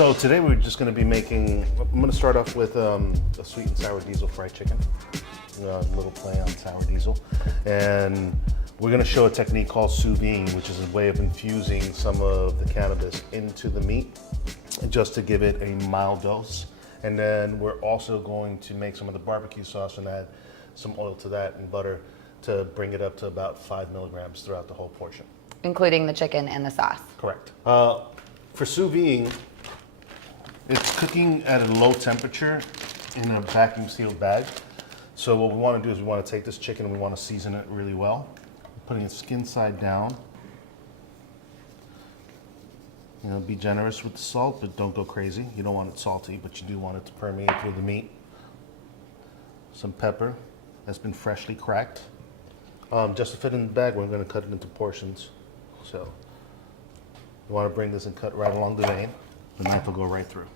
So today we're just going to be making, I'm going to start off with a sweet and sour diesel fried chicken. A little play on sour diesel. And we're going to show a technique called sous vide, which is a way of infusing some of the cannabis into the meat just to give it a mild dose. And then we're also going to make some of the barbecue sauce and add some oil to that and butter to bring it up to about 5 milligrams throughout the whole portion. Including the chicken and the sauce. Correct. For sous vide, it's cooking at a low temperature in a vacuum sealed bag. So what we want to do is we want to take this chicken and we want to season it really well. Putting it skin side down. You know, be generous with the salt, but don't go crazy. You don't want it salty, but you do want it to permeate through the meat. Some pepper that's been freshly cracked. Just to fit in the bag, we're going to cut it into portions. So you want to bring this and cut right along the vein. The knife will go right through.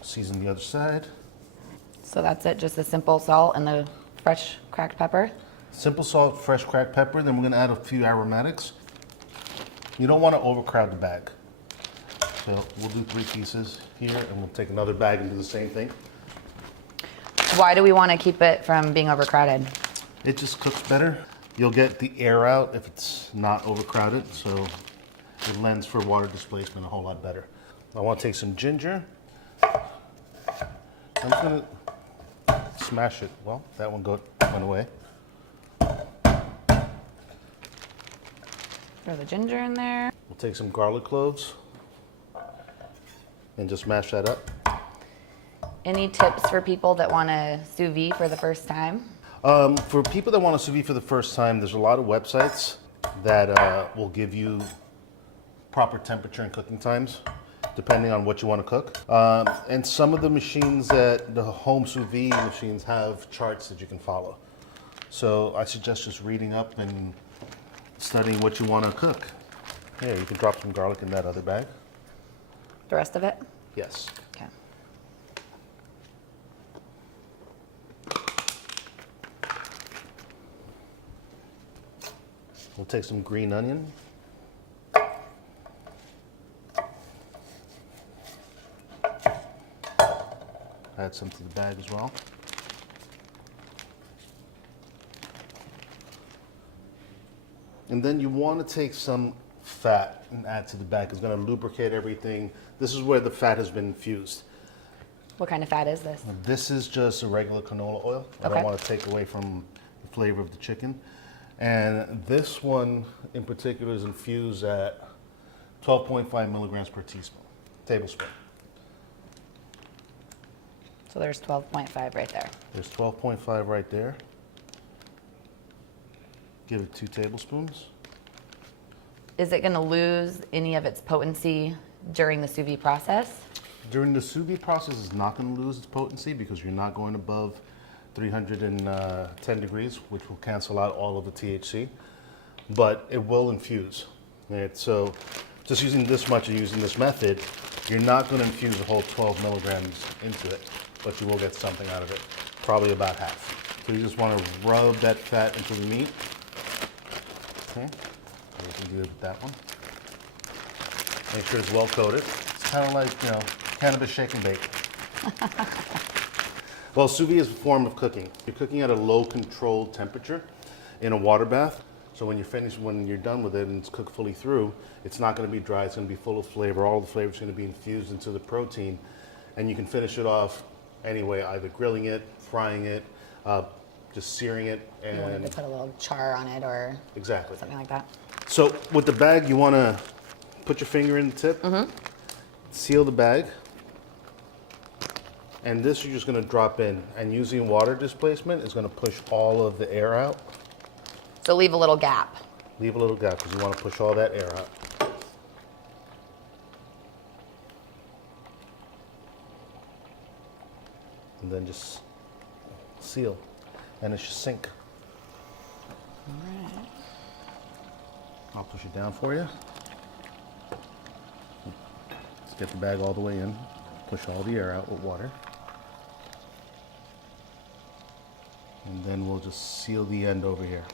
Season the other side. So that's it, just the simple salt and the fresh cracked pepper? Simple salt, fresh cracked pepper, then we're going to add a few aromatics. You don't want to overcrowd the bag. So we'll do 3 pieces here, and we'll take another bag and do the same thing. Why do we want to keep it from being overcrowded? It just cooks better. You'll get the air out if it's not overcrowded, so it lends for water displacement a whole lot better. I want to take some ginger. I'm just going to smash it. Well, that one went away. Throw the ginger in there. We'll take some garlic cloves and just mash that up. Any tips for people that want to sous vide for the first time? For people that want to sous vide for the first time, there's a lot of websites that will give you proper temperature and cooking times, depending on what you want to cook. And some of the machines that the home sous vide machines have charts that you can follow. So I suggest just reading up and studying what you want to cook. Here, you can drop some garlic in that other bag. The rest of it? Yes. Okay. We'll take some green onion. Add some to the bag as well. And then you want to take some fat and add to the bag. It's going to lubricate everything. This is where the fat has been infused. What kind of fat is this? This is just a regular canola oil. I don't want to take away from the flavor of the chicken. And this one in particular is infused at 12.5 milligrams per tablespoon. So there's 12.5 right there. There's 12.5 right there. Give it 2 tablespoons. Is it going to lose any of its potency during the sous vide process? During the sous vide process, it's not going to lose its potency because you're not going above 310 degrees, which will cancel out all of the THC, but it will infuse. Right? So just using this much and using this method, you're not going to infuse a whole 12 milligrams into it, but you will get something out of it, probably about half. So you just want to rub that fat into the meat. Okay, so you can do it with that one. Make sure it's well coated. It's kind of like, you know, cannabis shake and bake. Well, sous vide is a form of cooking. You're cooking at a low controlled temperature in a water bath. So when you're finished, when you're done with it and it's cooked fully through, it's not going to be dry. It's going to be full of flavor. All the flavor is going to be infused into the protein, and you can finish it off anyway, either grilling it, frying it, just searing it, and You wanted to put a little char on it or exactly something like that. So with the bag, you want to put your finger in the tip, seal the bag, and this you're just going to drop in. And using water displacement is going to push all of the air out. So leave a little gap. Leave a little gap because you want to push all that air out. And then just seal, and it should sink. All right. I'll push it down for you. Let's get the bag all the way in. Push all the air out with water. And then we'll just seal the end over here.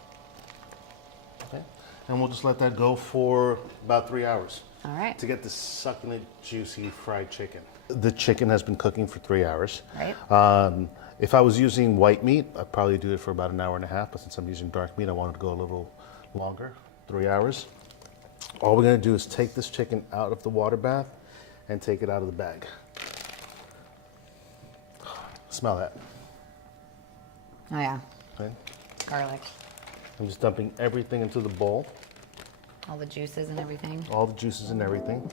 Okay? And we'll just let that go for about 3 hours. All right. To get this succulent, juicy fried chicken. The chicken has been cooking for 3 hours. Right. If I was using white meat, I'd probably do it for about an hour and a half, but since I'm using dark meat, I wanted to go a little longer, 3 hours. All we're gonna do is take this chicken out of the water bath and take it out of the bag. Smell that. Oh yeah, Okay? garlic, I'm just dumping everything into the bowl, all the juices and everything. all the juices and everything.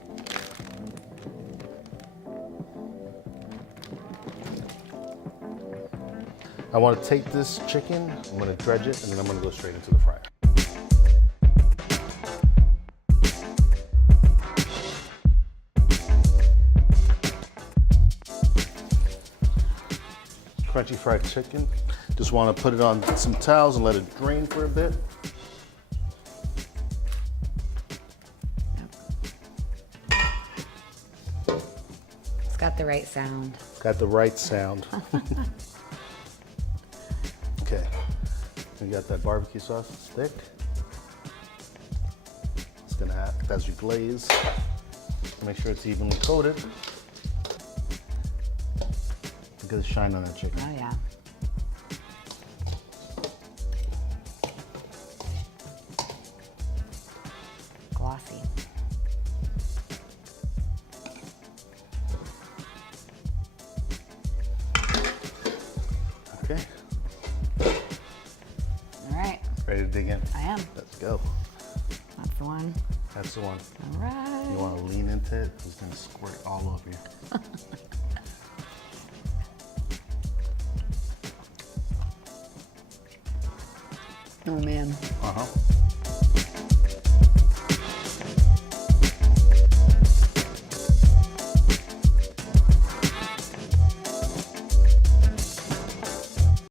I want to take this chicken, I'm going to dredge it, and then I'm going to go straight into the fryer. Crunchy fried chicken. Just want to put it on some towels and let it drain for a bit. It's got the right sound. Got the right sound. Okay, you got that barbecue sauce stick. It's gonna act as you glaze. Make sure it's evenly coated. Look at the shine on that chicken. Oh yeah. Glossy. Okay, All right, ready to dig in? I am. Let's go. That's the one. That's the one. All right. You want to lean into it? It's gonna squirt all over you. Oh man. Uh-huh.